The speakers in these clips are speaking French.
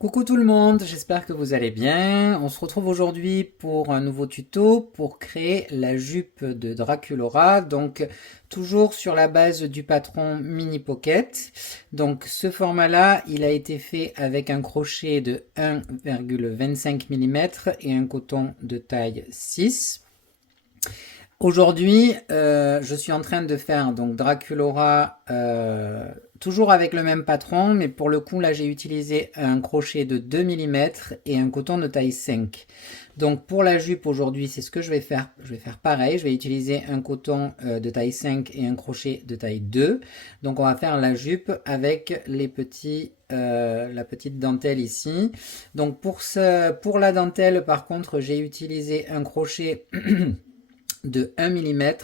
Coucou tout le monde, j'espère que vous allez bien. On se retrouve aujourd'hui pour un nouveau tuto pour créer la jupe de Draculaura. Donc toujours sur la base du patron Mini Pocket. Donc ce format-là, il a été fait avec un crochet de 1,25 mm et un coton de taille 6. Aujourd'hui, je suis en train de faire donc Draculaura toujours avec le même patron, mais pour le coup là j'ai utilisé un crochet de 2 mm et un coton de taille 5. Donc pour la jupe aujourd'hui c'est ce que je vais faire. Je vais faire pareil, je vais utiliser un coton de taille 5 et un crochet de taille 2. Donc on va faire la jupe avec la petite dentelle ici. Donc pour la dentelle par contre j'ai utilisé un crochet de 1 mm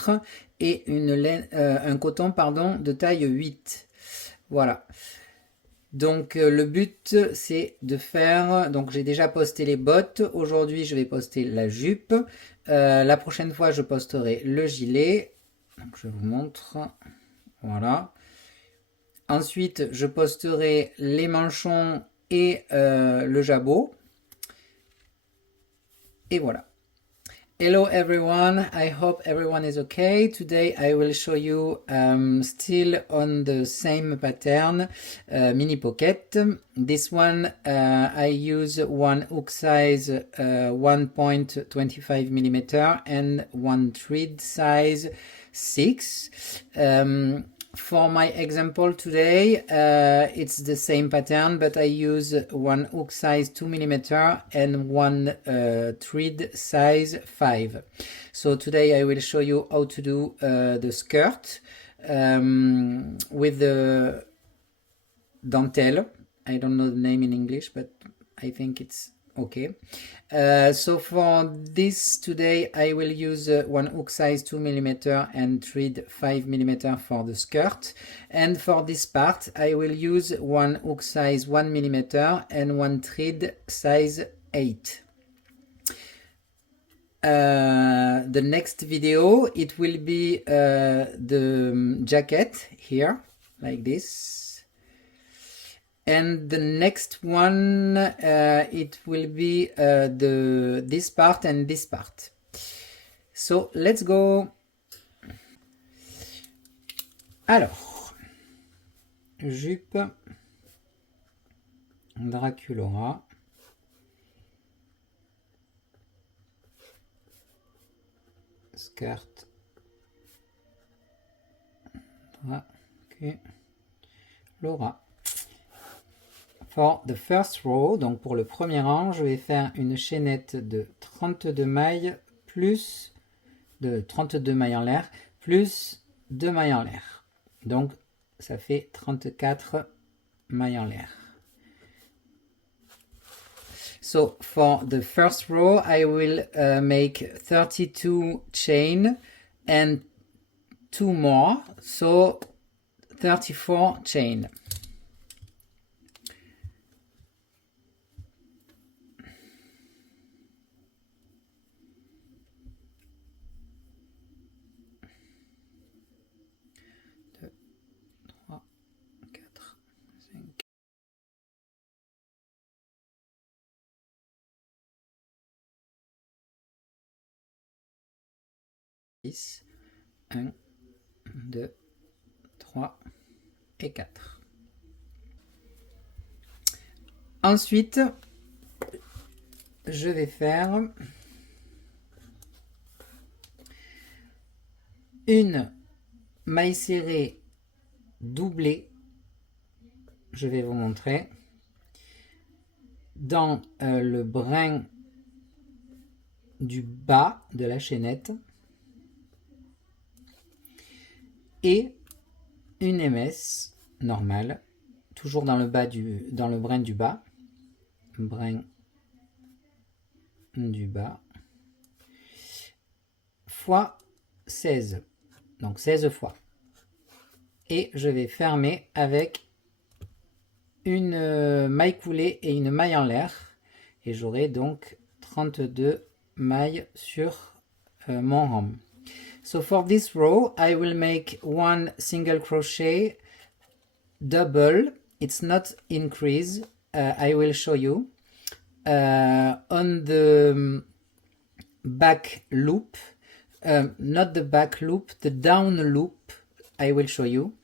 et un coton de taille 8. Voilà. Donc le but c'est de faire, donc j'ai déjà posté les bottes, aujourd'hui je vais poster la jupe, la prochaine fois je posterai le gilet, donc je vous montre, voilà. Ensuite je posterai les manchons et le jabot, et voilà. Hello everyone, I hope everyone is okay. Today I will show you still on the same pattern, mini pocket. This one I use one hook size 1.25 millimeter and one thread size 6. For my example today, it's the same pattern, but I use one hook size 2 mm and one thread size 5. So today I will show you how to do the skirt with the dentelle. I don't know the name in English, but I think it's okay. So for this today I will use one hook size 2 mm and thread 5 mm for the skirt, and for this part I will use one hook size 1 mm and one thread size 8. The next video it will be the jacket here like this. And the next one, it will be this part and this part. So let's go. Alors, jupe Draculaura. Skirt Draculaura. For the first row, donc pour le premier rang, je vais faire une chaînette de 32 mailles plus de 32 mailles en l'air plus 2 mailles en l'air. Donc ça fait 34 mailles en l'air. So for the first row, I will make 32 chain and 2 more, so 34 chain. Six, 1, 2, 3 et 4. Ensuite, je vais faire une maille serrée doublée. Je vais vous montrer dans le brin du bas de la chaînette et une MS normale, toujours dans le brin du bas, fois 16, donc 16 fois. Et je vais fermer avec une maille coulée et une maille en l'air, et j'aurai donc 32 mailles sur mon rang. So for this row, I will make one single crochet double. It's not increase, I will show you. On the back loop, not the back loop, the down loop, I will show you.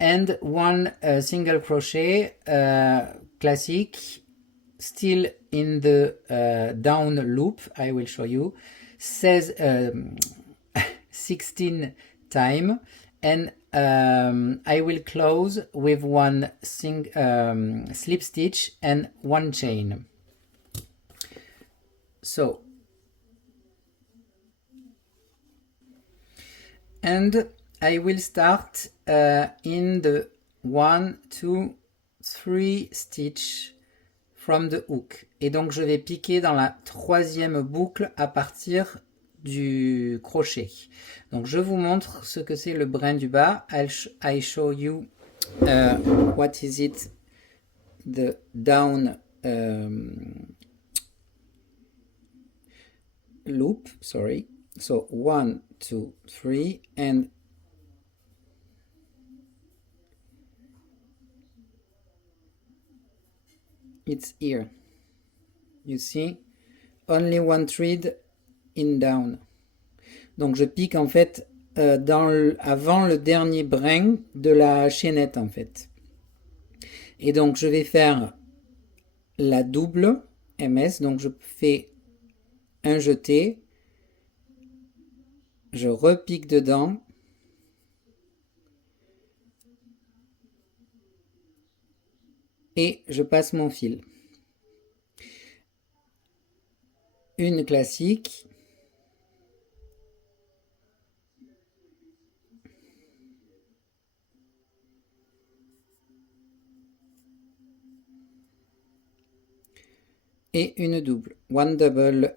And one single crochet classic, still in the down loop, I will show you, says 16 time, and I will close with one slip stitch and one chain. So, and I will start in the 1, 2, 3 stitch from the hook. Et donc je vais piquer dans la troisième boucle à partir du crochet. Donc je vous montre ce que c'est le brin du bas. I show you what is it, the down loop, sorry. So 1, 2, 3 and it's here. You see, only one thread in down. Donc je pique en fait avant le dernier brin de la chaînette en fait. Et donc je vais faire la double MS. Donc je fais un jeté, je repique dedans. Et je passe mon fil. Une classique. Et une double. One double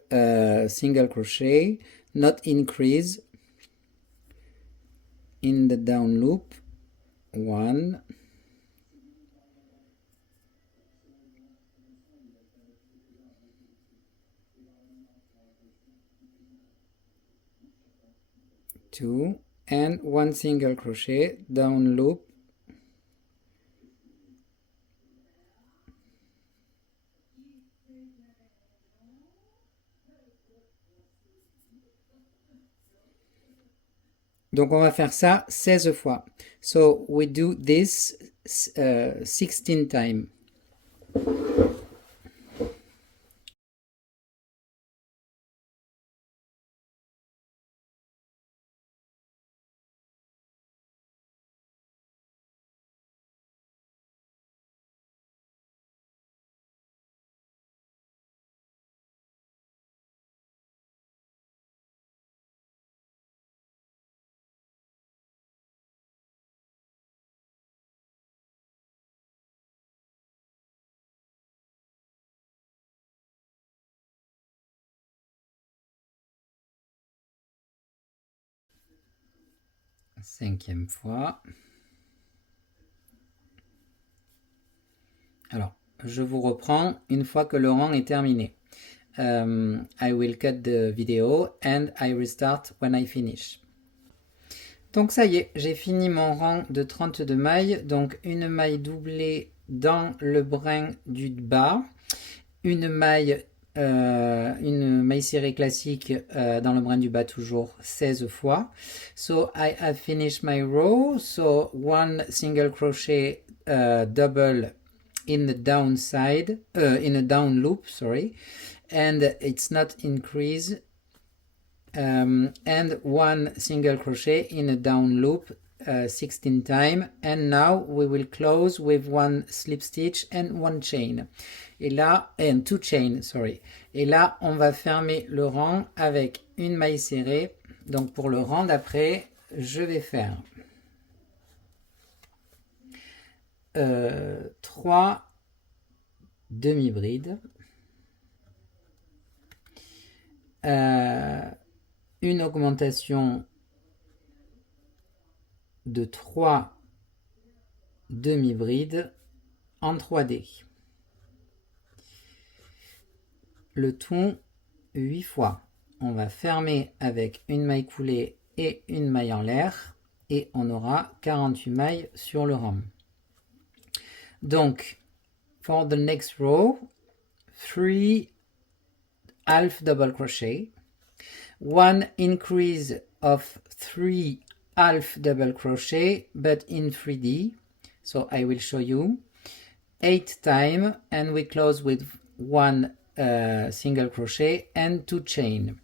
single crochet, not increase in the down loop. One. Two and one single crochet, down loop, donc on va faire ça 16 fois. So we do this 16 times. Cinquième fois. Alors, je vous reprends une fois que le rang est terminé. I will cut the video and I restart when I finish. Donc ça y est, j'ai fini mon rang de 32 mailles. Donc une maille doublée dans le brin du bas, une maille serrée classique dans le brin du bas toujours 16 fois. So I have finished my row. So one single crochet double in the down side, in a down loop, sorry, and it's not increase, and one single crochet in a down loop 16 times, and now we will close with one slip stitch and one chain. Et là, and two chain, sorry. Et là, on va fermer le rang avec une maille serrée. Donc pour le rang d'après, je vais faire 3 demi-brides, une augmentation de 3 demi-brides en 3D. Le tout 8 fois. On va fermer avec une maille coulée et une maille en l'air et on aura 48 mailles sur le rang. Donc, For the next row, 3 half double crochet, 1 increase of 3 half double crochet, but in 3D. So I will show you 8 times, and we close with 1 single crochet and 2 chain,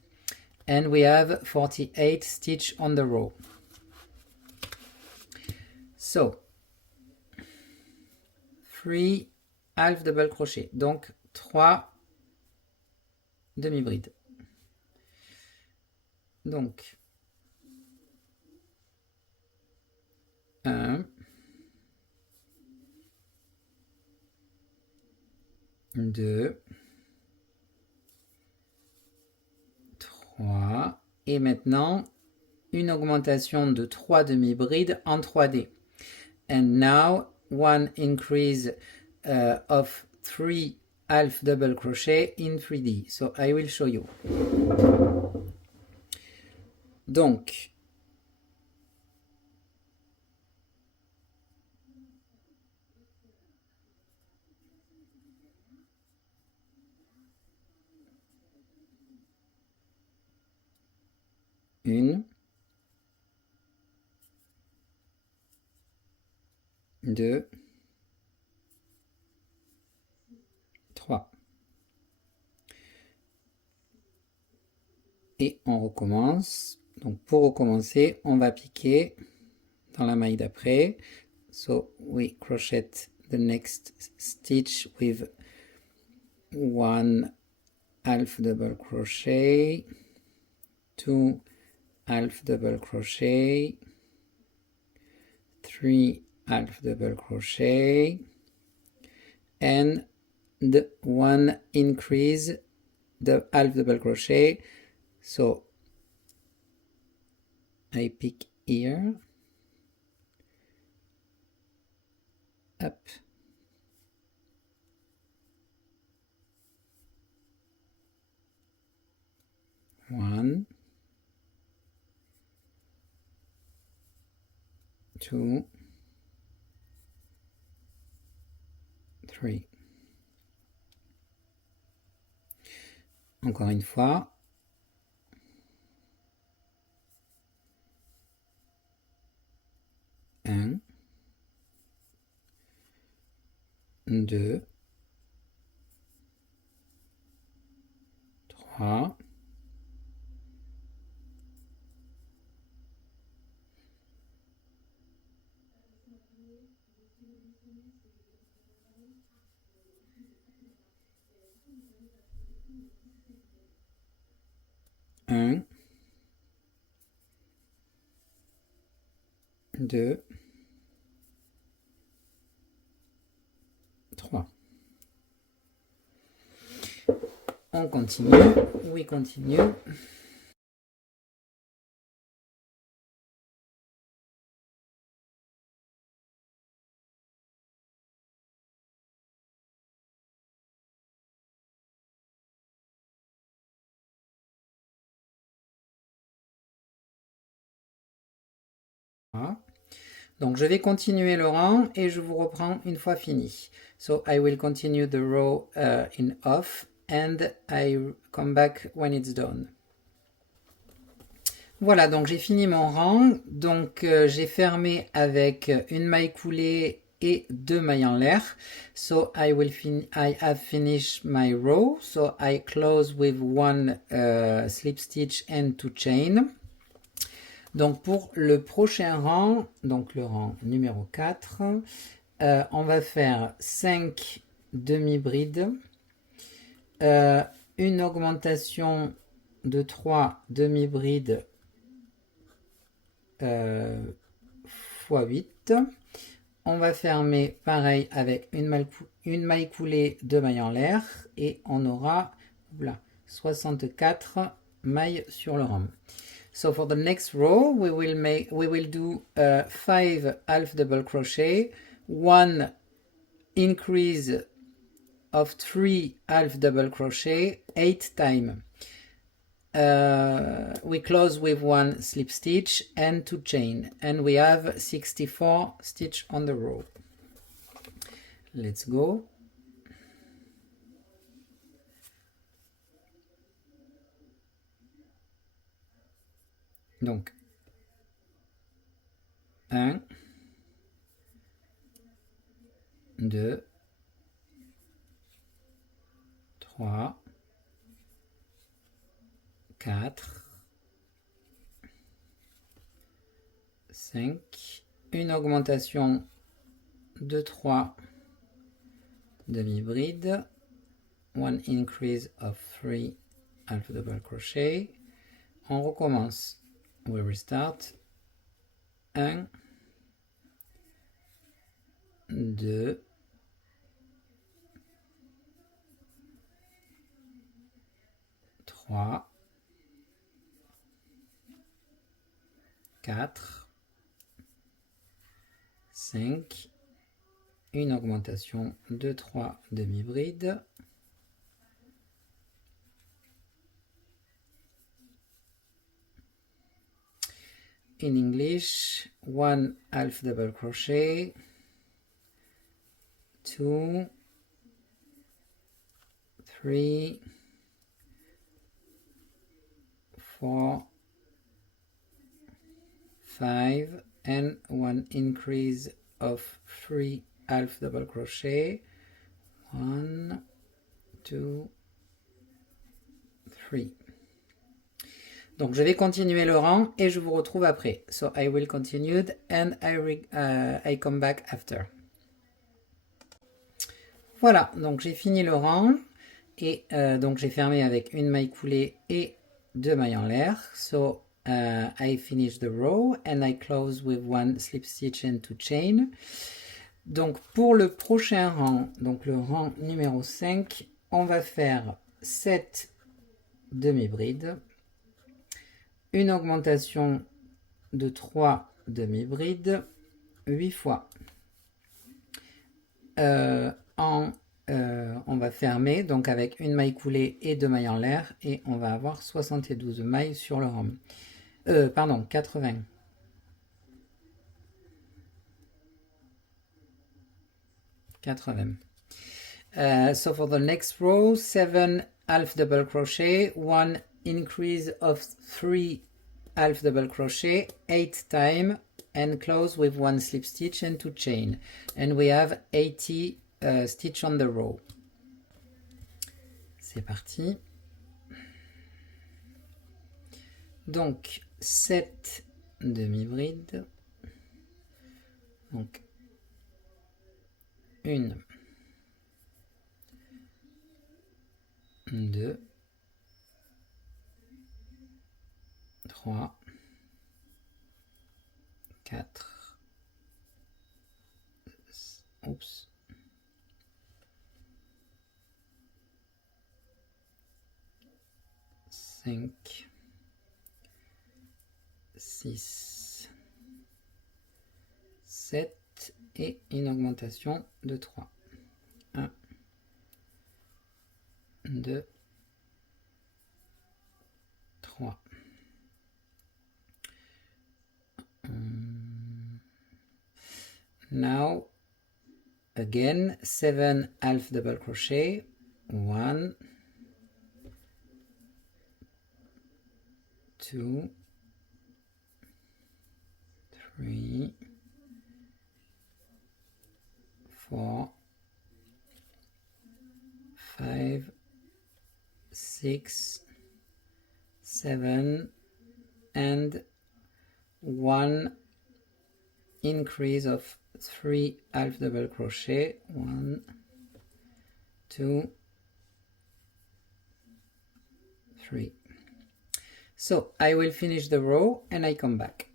and we have 48 stitch on the row. So 3 half double crochet, donc 3 demi-brides. Donc 1, 2, 3, et maintenant une augmentation de 3 demi-brides en 3D. And now one increase of 3 half double crochet in 3D. So I will show you. Donc, une, 2, 3. Et on recommence. Donc pour recommencer, on va piquer dans la maille d'après. So we crochet the next stitch with 1 half double crochet, 2 half double crochet, 3 half double crochet, and the 1 increase the half double crochet. So I pick here, up, 1, 2, 3. Encore une fois. 1, 2, 3, 1, 2, 3. On continue, we continue. Donc je vais continuer le rang et je vous reprends une fois fini. So I will continue the row in off and I come back when it's done. Voilà, donc j'ai fini mon rang. Donc j'ai fermé avec une maille coulée et 2 mailles en l'air. So I have finished my row. So I close with 1 slip stitch and 2 chain. Donc pour le prochain rang, donc le rang numéro 4, on va faire 5 demi-brides, une augmentation de 3 demi-brides x 8. On va fermer pareil avec une maille coulée, 2 mailles en l'air, et on aura 64 mailles sur le rang. So for the next row, we will do 5 half double crochet, 1 increase of 3 half double crochet, 8 times. We close with 1 slip stitch and 2 chain, and we have 64 stitch on the row. Let's go. Donc 1, 2, 3, 4, 5, une augmentation de 3 demi-brides, one increase of 3 alpha double crochet. On recommence, we restart. 1, 2, 3, 4, 5, une augmentation de 3 demi-brides. In English, 1 half double crochet, 2, 3, 4, 5, and one increase of 3 half double crochet, 1, 2, 3. Donc je vais continuer le rang et je vous retrouve après. So I will continue and I come back after. Voilà, donc j'ai fini le rang et donc j'ai fermé avec une maille coulée et 2 mailles en l'air. So I finish the row and I close with 1 slip stitch and 2 chain. Donc pour le prochain rang, donc le rang numéro 5, on va faire 7 demi-brides, une augmentation de 3 demi-brides, 8 fois. On va fermer donc avec une maille coulée et 2 mailles en l'air et on va avoir 72 mailles sur le rang. Pardon, 80. So for the next row, 7 half double crochet, 1 increase of 3 half double crochet, 8 times, and close with 1 slip stitch and 2 chain. And we have 80 stitch on the row. C'est parti. Donc 7 demi-brides. Donc 1, 2, 3, 4, oups, 5, 6, 7 et une augmentation de 3. 1, 2, 3. Now again 7 half double crochet, 1, 2, 3, 4, 5, 6, 7, and 1 increase of 3 half double crochet, 1, 2, 3. So I will finish the row and I come back.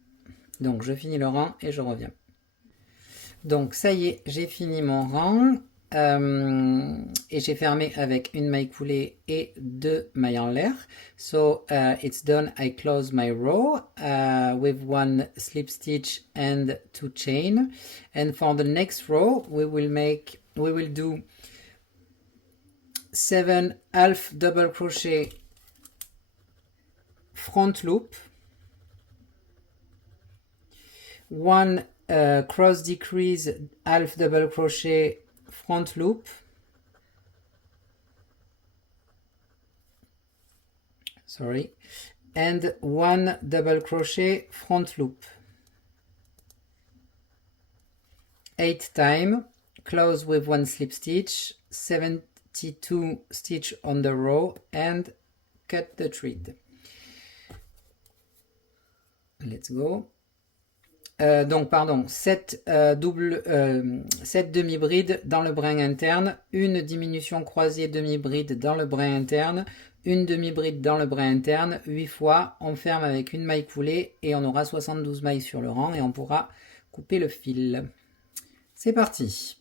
Donc je finis le rang et je reviens. Donc ça y est, j'ai fini mon rang et j'ai fermé avec une maille coulée et 2 mailles en l'air. So it's done. I close my row with 1 slip stitch and 2 chain. And for the next row, we will do 7 half double crochet front loop, 1 cross decrease half double crochet front loop, and 1 double crochet front loop. 8 times, close with 1 slip stitch, 72 stitch on the row and cut the thread. Let's go. Donc, pardon, 7 demi-brides dans le brin interne, une diminution croisée demi-bride dans le brin interne, une demi-bride dans le brin interne, 8 fois, on ferme avec une maille coulée et on aura 72 mailles sur le rang et on pourra couper le fil. C'est parti.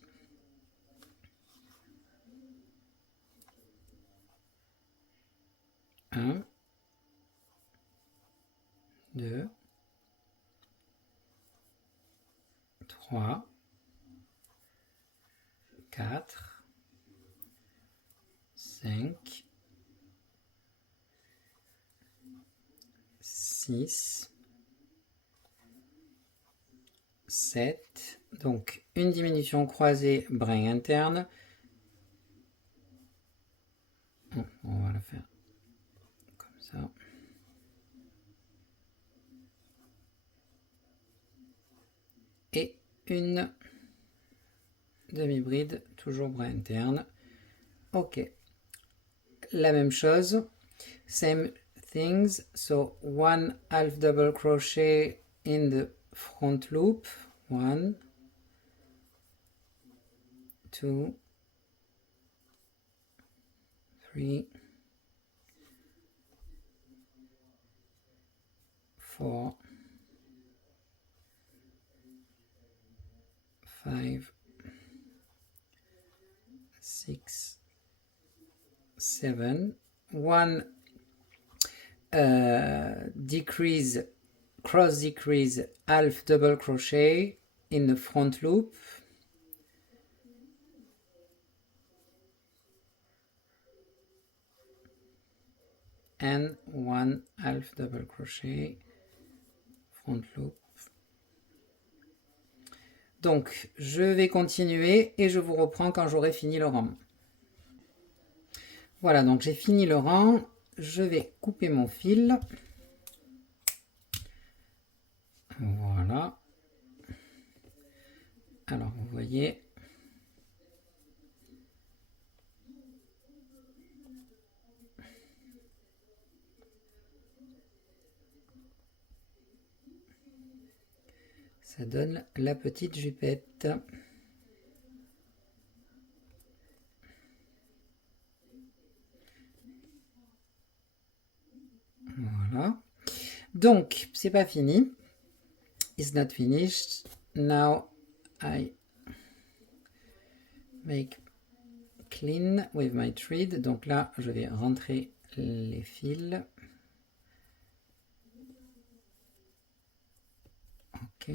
Un, 2, 3, 4, 5, 6, 7, donc une diminution croisée brin interne. On va la faire comme ça. Et une demi-bride, toujours brin interne. Ok. La même chose. Same things. So 1 half double crochet in the front loop. 1, 2, 3, 4, 5, 6, 7, 1 decrease, cross decrease, half double crochet in the front loop. And 1 half double crochet, front loop. Donc, je vais continuer et je vous reprends quand j'aurai fini le rang. Voilà, donc j'ai fini le rang. Je vais couper mon fil. Voilà. Alors, vous voyez. Ça donne la petite jupette. Voilà. Donc, c'est pas fini. It's not finished. Now I make clean with my thread. Donc là, je vais rentrer les fils. Ok.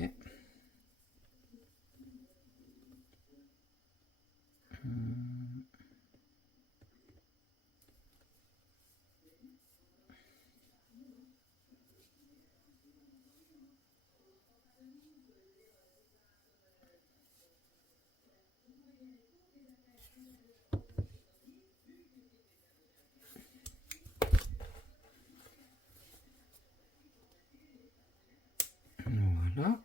Voilà.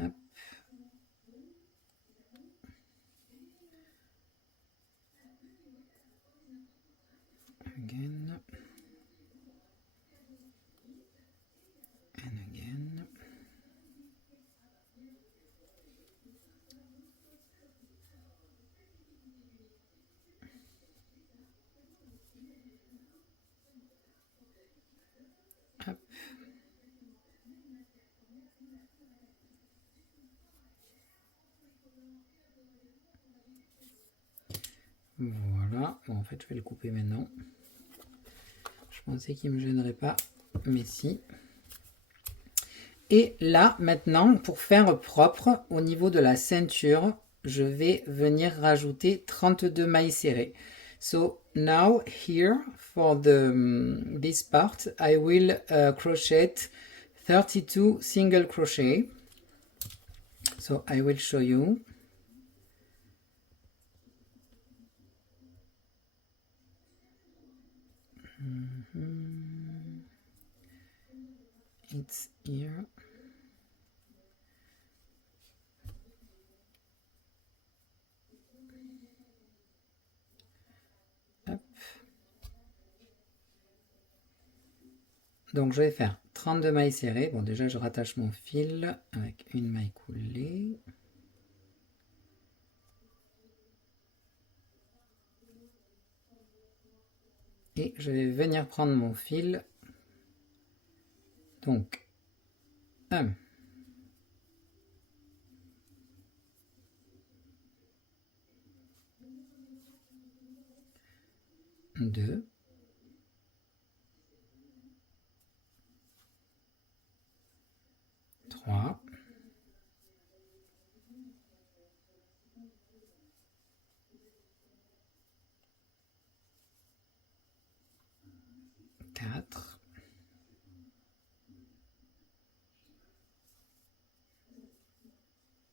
Hop. Again. And again. Hop. Voilà. Bon, en fait, je vais le couper maintenant. Je pensais qu'il ne me gênerait pas, mais si. Et là, maintenant, pour faire propre, au niveau de la ceinture, je vais venir rajouter 32 mailles serrées. So now here, for this part, I will crochet 32 single crochet. So I will show you. It's here. Hop. Donc je vais faire 32 mailles serrées. Bon, déjà je rattache mon fil avec une maille coulée. Et je vais venir prendre mon fil. Donc 1, 2, 3, 4,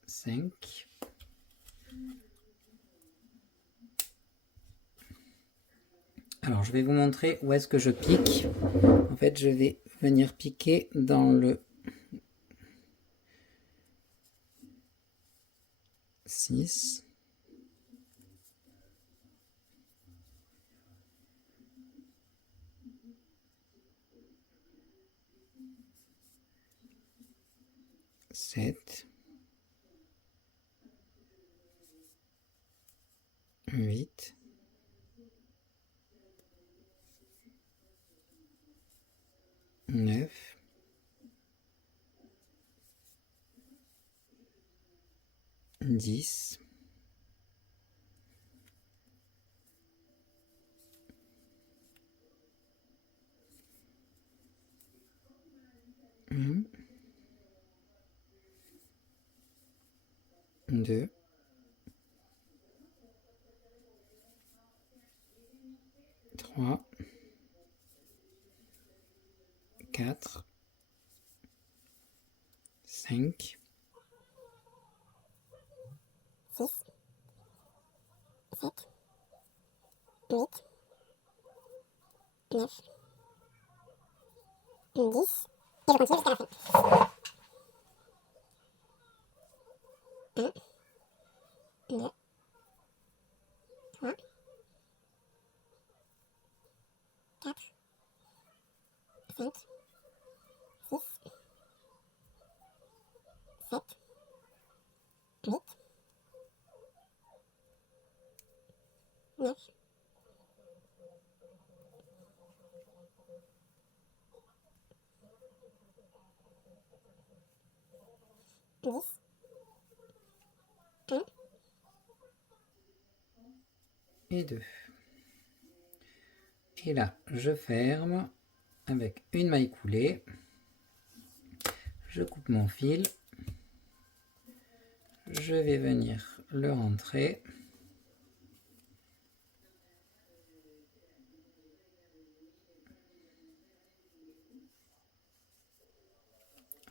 5, alors je vais vous montrer où est-ce que je pique. En fait, je vais venir piquer dans le 6, 7, 8, 9, 10, 1, 2, 3, 4, 5, 6, 7, 8, 9, 10, et je continue jusqu'à la fin. 1, 2, 3, 4, 5, 6, 7, 8, 9, 10, 1, et 2. Et là, je ferme avec une maille coulée. Je coupe mon fil. Je vais venir le rentrer.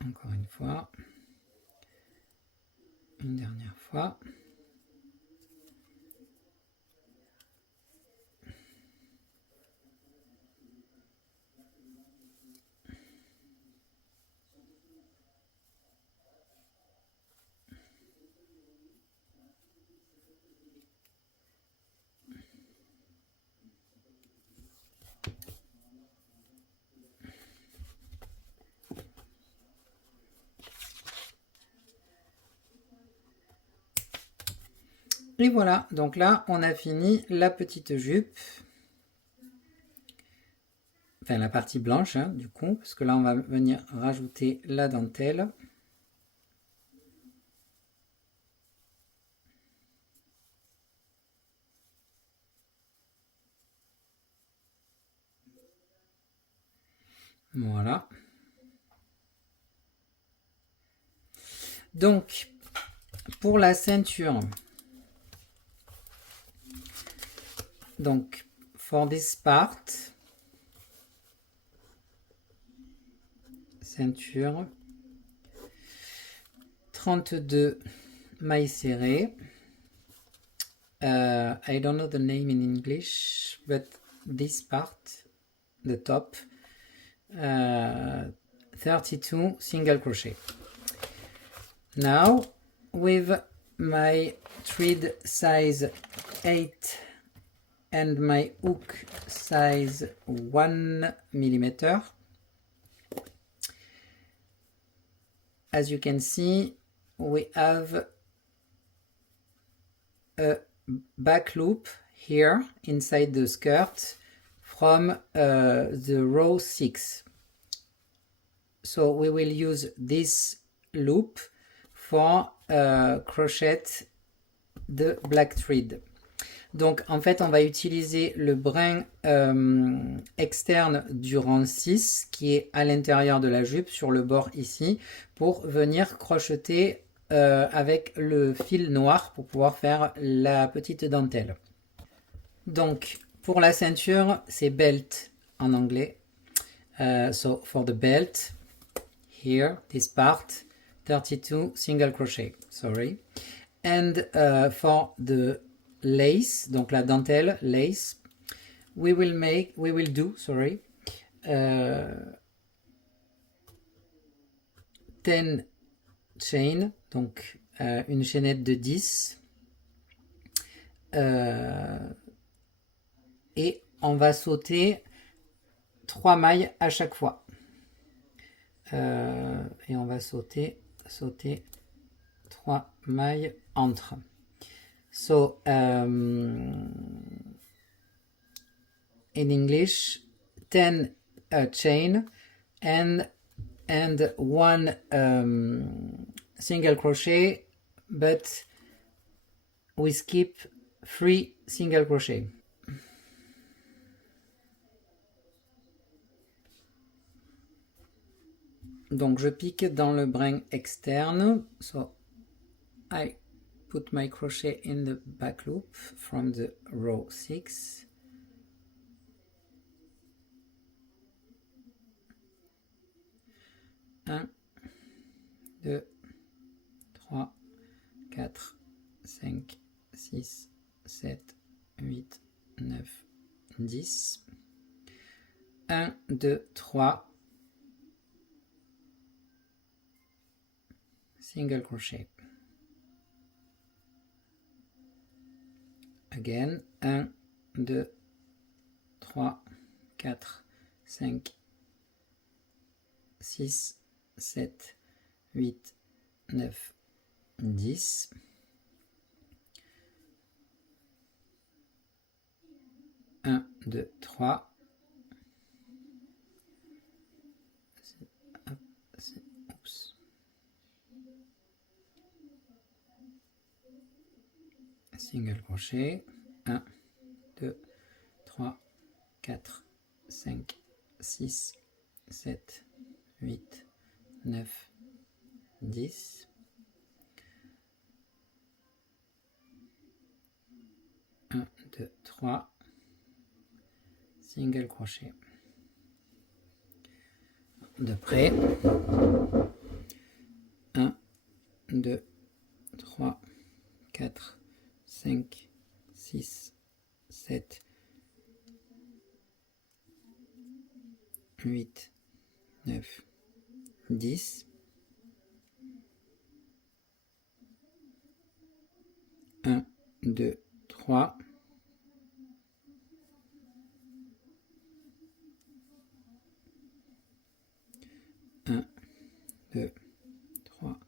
Encore une fois. Une dernière fois. Et voilà, donc là, on a fini la petite jupe. Enfin, la partie blanche, hein, du coup, parce que là, on va venir rajouter la dentelle. Voilà. Donc, pour la ceinture, donc, for this part, ceinture, 32 mailles serrées. I don't know the name in English, but this part, the top, 32 single crochet. Now, with my thread size 8 and my hook size 1 millimeter, as you can see, we have a back loop here inside the skirt from the row 6. So we will use this loop for crochet the black thread. Donc en fait on va utiliser le brin externe du rang 6 qui est à l'intérieur de la jupe sur le bord ici pour venir crocheter avec le fil noir pour pouvoir faire la petite dentelle. Donc pour la ceinture c'est belt en anglais. So for the belt, here this part 32 single crochet, sorry. And for the lace, donc la dentelle lace, we will do 10 chain, donc une chaînette de 10, et on va sauter 3 mailles à chaque fois, et on va sauter 3 mailles entre. So in English 10 chain and 1 single crochet, but we skip 3 single crochet. Donc je pique dans le brin externe, so I put my crochet in the back loop from the row 6. Un, 2, 3, 4, 5, 6, 7, 8, 9, 10. 1, 2, 3. Single crochet. Again, 1, 2, 3, 4, 5, 6, 7, 8, 9, 10. Un, 2, 3. Oups. Single crochet, 1, 2, 3, 4, 5, 6, 7, 8, 9, 10. 1, 2, 3, single crochet. De près, 1, 2, 3, 4, 5, 6, 7, 8, 9, 10. 1, 2, 3. 1, 2, 3,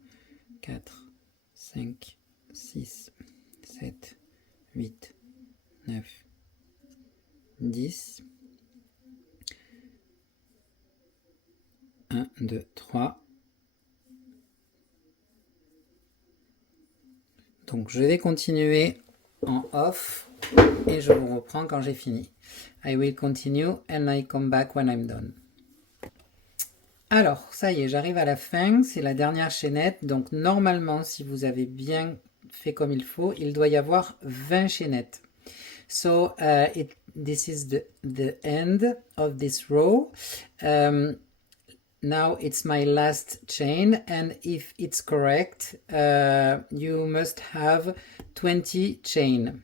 4, 5, 6, 7, 8, 9, 10. 1, 2, 3. Donc je vais continuer en off et je vous reprends quand j'ai fini. I will continue and I come back when I'm done. Alors, ça y est, j'arrive à la fin, c'est la dernière chaînette. Donc normalement, si vous avez bien fait comme il faut, il doit y avoir 20 chaînettes. So, this is the end of this row. now it's my last chain, and if it's correct, you must have 20 chain.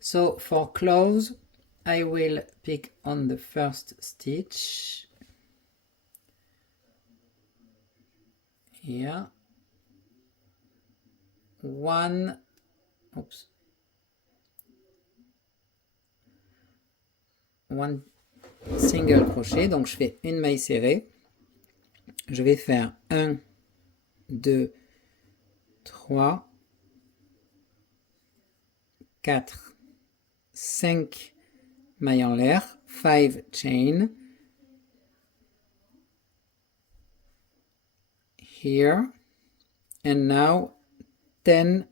So for close, I will pick on the first stitch here, one single crochet, donc je fais une maille serrée, je vais faire 1, 2, 3, 4, 5 mailles en l'air, 5 chain, here, and now 10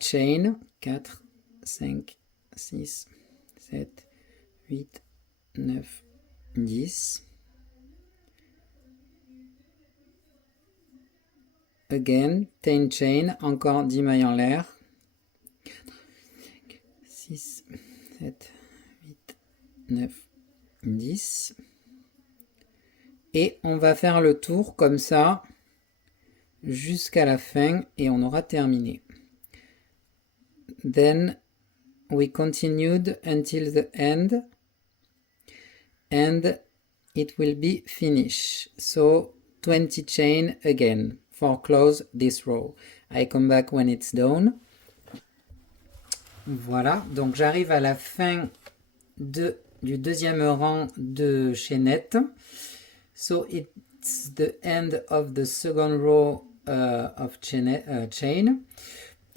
chain, 4, 5, 6, 7, 8, 9, 10. Again, 10 chain, encore 10 mailles en l'air. 6, 7, 8, 9, 10. Et on va faire le tour comme ça jusqu'à la fin et on aura terminé. Then we continued until the end and it will be finished. So 20 chain again for close this row. I come back when it's done. Voilà, donc j'arrive à la fin du deuxième rang de chaînettes. So it's the end of the second row of chain.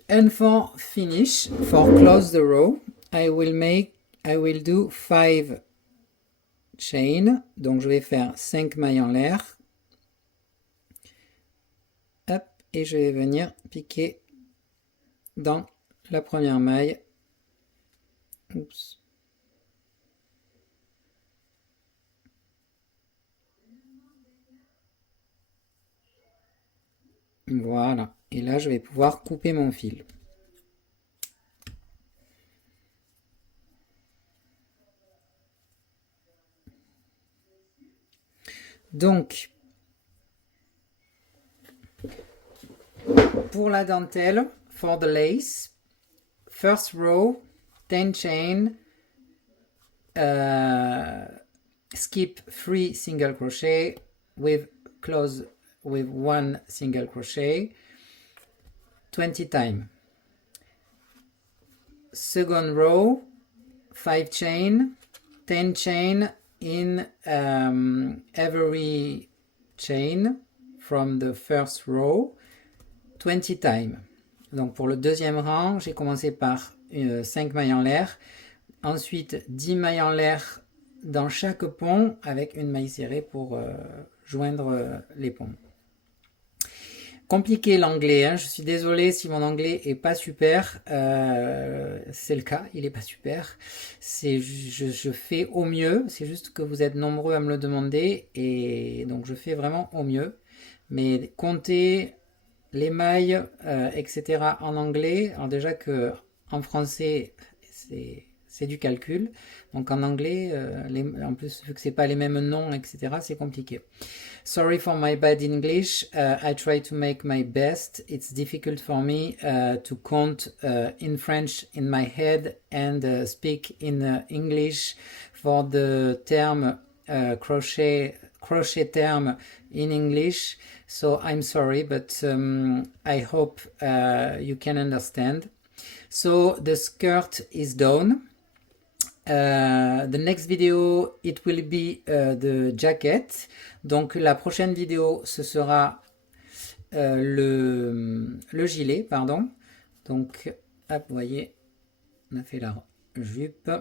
And for finish, for close the row, I will do 5 chain. Donc je vais faire 5 mailles en l'air. Hop, et je vais venir piquer dans la première maille. Oups. Voilà, et là je vais pouvoir couper mon fil. Donc, pour la dentelle, for the lace, first row, 10 chain, skip 3 single crochet with close with 1 single crochet, 20 times. Second row, 5 chain, 10 chain in every chain from the first row, 20 times. Donc pour le deuxième rang, j'ai commencé par 5 mailles en l'air, ensuite 10 mailles en l'air dans chaque pont avec une maille serrée pour joindre les ponts. Compliqué l'anglais, hein. Je suis désolée si mon anglais est pas super, c'est le cas, il est pas super. Je fais au mieux, c'est juste que vous êtes nombreux à me le demander et donc je fais vraiment au mieux. Mais compter les mailles, etc. en anglais, alors déjà que en français c'est du calcul, donc en anglais, en plus vu que c'est pas les mêmes noms, etc. c'est compliqué. Sorry for my bad English. I try to make my best. It's difficult for me to count in French in my head and speak in English for the term crochet term in English. So I'm sorry, but I hope you can understand. So the skirt is done. The next video, it will be the jacket. Donc la prochaine vidéo, ce sera le gilet, pardon. Donc, hop, vous voyez, on a fait la jupe.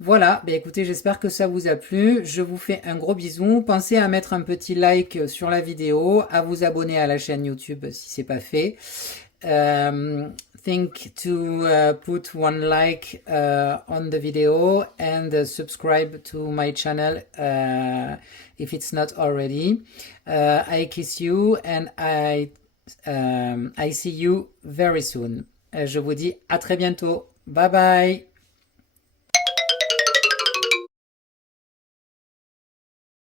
Voilà, bah écoutez, j'espère que ça vous a plu. Je vous fais un gros bisou. Pensez à mettre un petit like sur la vidéo, à vous abonner à la chaîne YouTube si c'est pas fait. Think to put one like on the video and subscribe to my channel if it's not already. I kiss you and I see you very soon. Je vous dis à très bientôt. Bye bye.